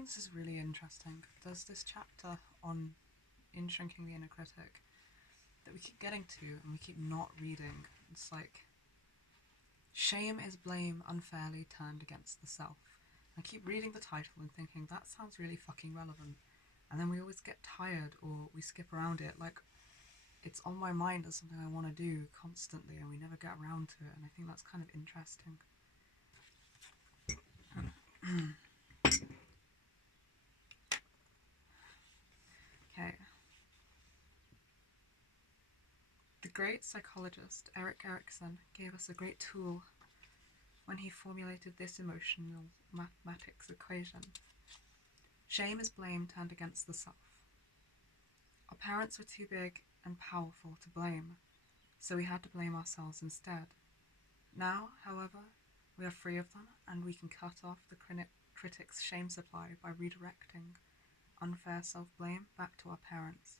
think this is really interesting. There's this chapter in Shrinking the Inner Critic that we keep getting to and we keep not reading. It's like, shame is blame unfairly turned against the self. I keep reading the title and thinking, that sounds really fucking relevant. And then we always get tired or we skip around it. Like, it's on my mind as something I want to do constantly and we never get around to it. And I think that's kind of interesting. Okay. The great psychologist Erik Erikson gave us a great tool when he formulated this emotional mathematics equation. Shame is blame turned against the self. Our parents were too big and powerful to blame, so we had to blame ourselves instead. Now, however, we are free of them and we can cut off the critic's shame supply by redirecting unfair self-blame back to our parents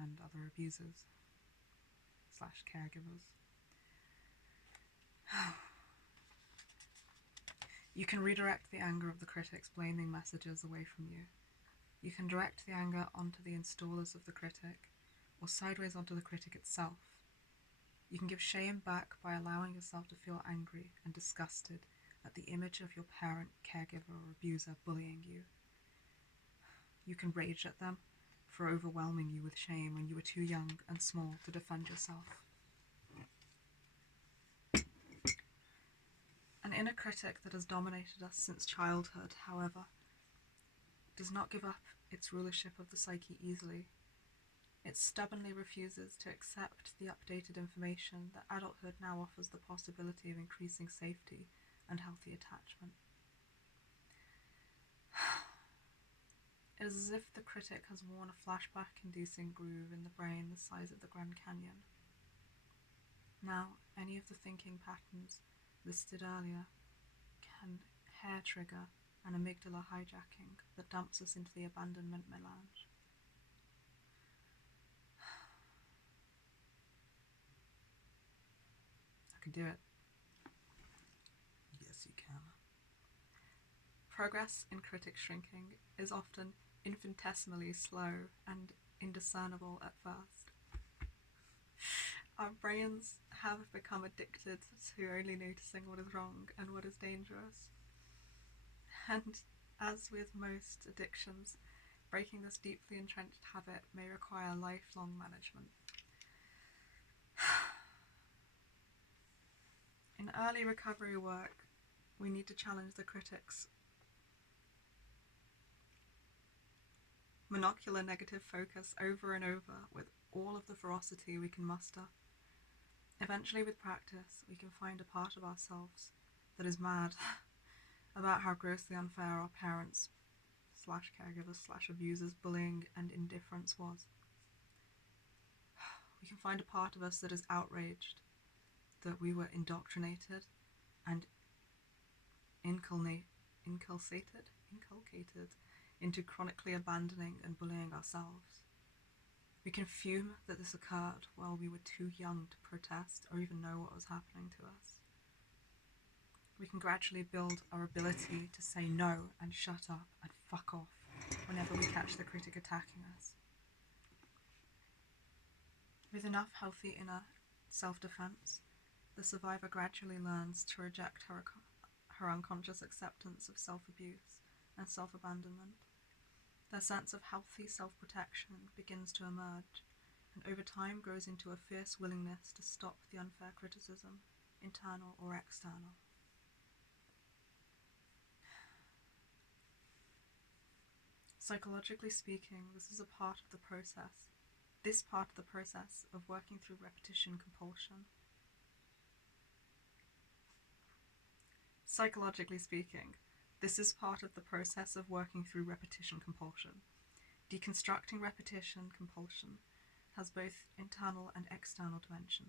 and other abusers / caregivers. You can redirect the anger of the critic's blaming messages away from you. You can direct the anger onto the installers of the critic, or sideways onto the critic itself. You can give shame back by allowing yourself to feel angry and disgusted at the image of your parent, caregiver, or abuser bullying you. You can rage at them for overwhelming you with shame when you were too young and small to defend yourself. An inner critic that has dominated us since childhood, however, does not give up its rulership of the psyche easily. It stubbornly refuses to accept the updated information that adulthood now offers the possibility of increasing safety and healthy attachment. It is as if the critic has worn a flashback-inducing groove in the brain the size of the Grand Canyon. Now, any of the thinking patterns listed earlier can hair trigger an amygdala hijacking that dumps us into the abandonment melange. I can do it. Yes, you can. Progress in critic shrinking is often infinitesimally slow and indiscernible at first. Our brains have become addicted to only noticing what is wrong and what is dangerous. And as with most addictions, breaking this deeply entrenched habit may require lifelong management. In early recovery work, we need to challenge the critic's monocular negative focus over and over with all of the ferocity we can muster. Eventually, with practice, we can find a part of ourselves that is mad about how grossly unfair our parents / caregivers / abusers' bullying and indifference was. We can find a part of us that is outraged that we were indoctrinated and inculcated into chronically abandoning and bullying ourselves. We can fume that this occurred while we were too young to protest or even know what was happening to us. We can gradually build our ability to say no and shut up and fuck off whenever we catch the critic attacking us. With enough healthy inner self-defense, the survivor gradually learns to reject her unconscious acceptance of self-abuse and self-abandonment. Their sense of healthy self-protection begins to emerge, and over time grows into a fierce willingness to stop the unfair criticism, internal or external. Psychologically speaking, this is a part of the process. This part of the process of working through repetition compulsion. Psychologically speaking, this is part of the process of working through repetition compulsion. Deconstructing repetition compulsion has both internal and external dimension.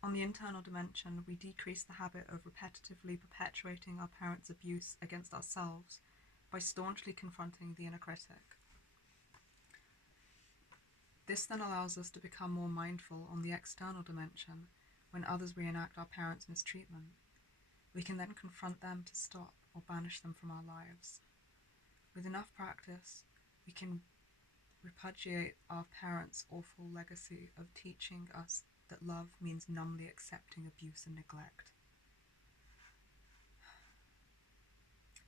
On the internal dimension, we decrease the habit of repetitively perpetuating our parents' abuse against ourselves by staunchly confronting the inner critic. This then allows us to become more mindful on the external dimension when others reenact our parents' mistreatment. We can then confront them to stop or banish them from our lives. With enough practice, we can repudiate our parents' awful legacy of teaching us that love means numbly accepting abuse and neglect.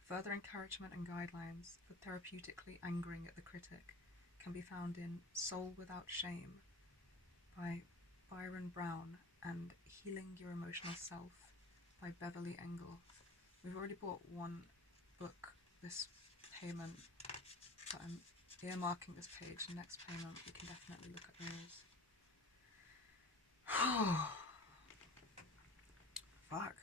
Further encouragement and guidelines for therapeutically angering at the critic can be found in Soul Without Shame by Byron Brown and Healing Your Emotional Self by Beverly Engel. We've already bought one book this payment, but I'm earmarking this page. Next payment we can definitely look at those. Fuck.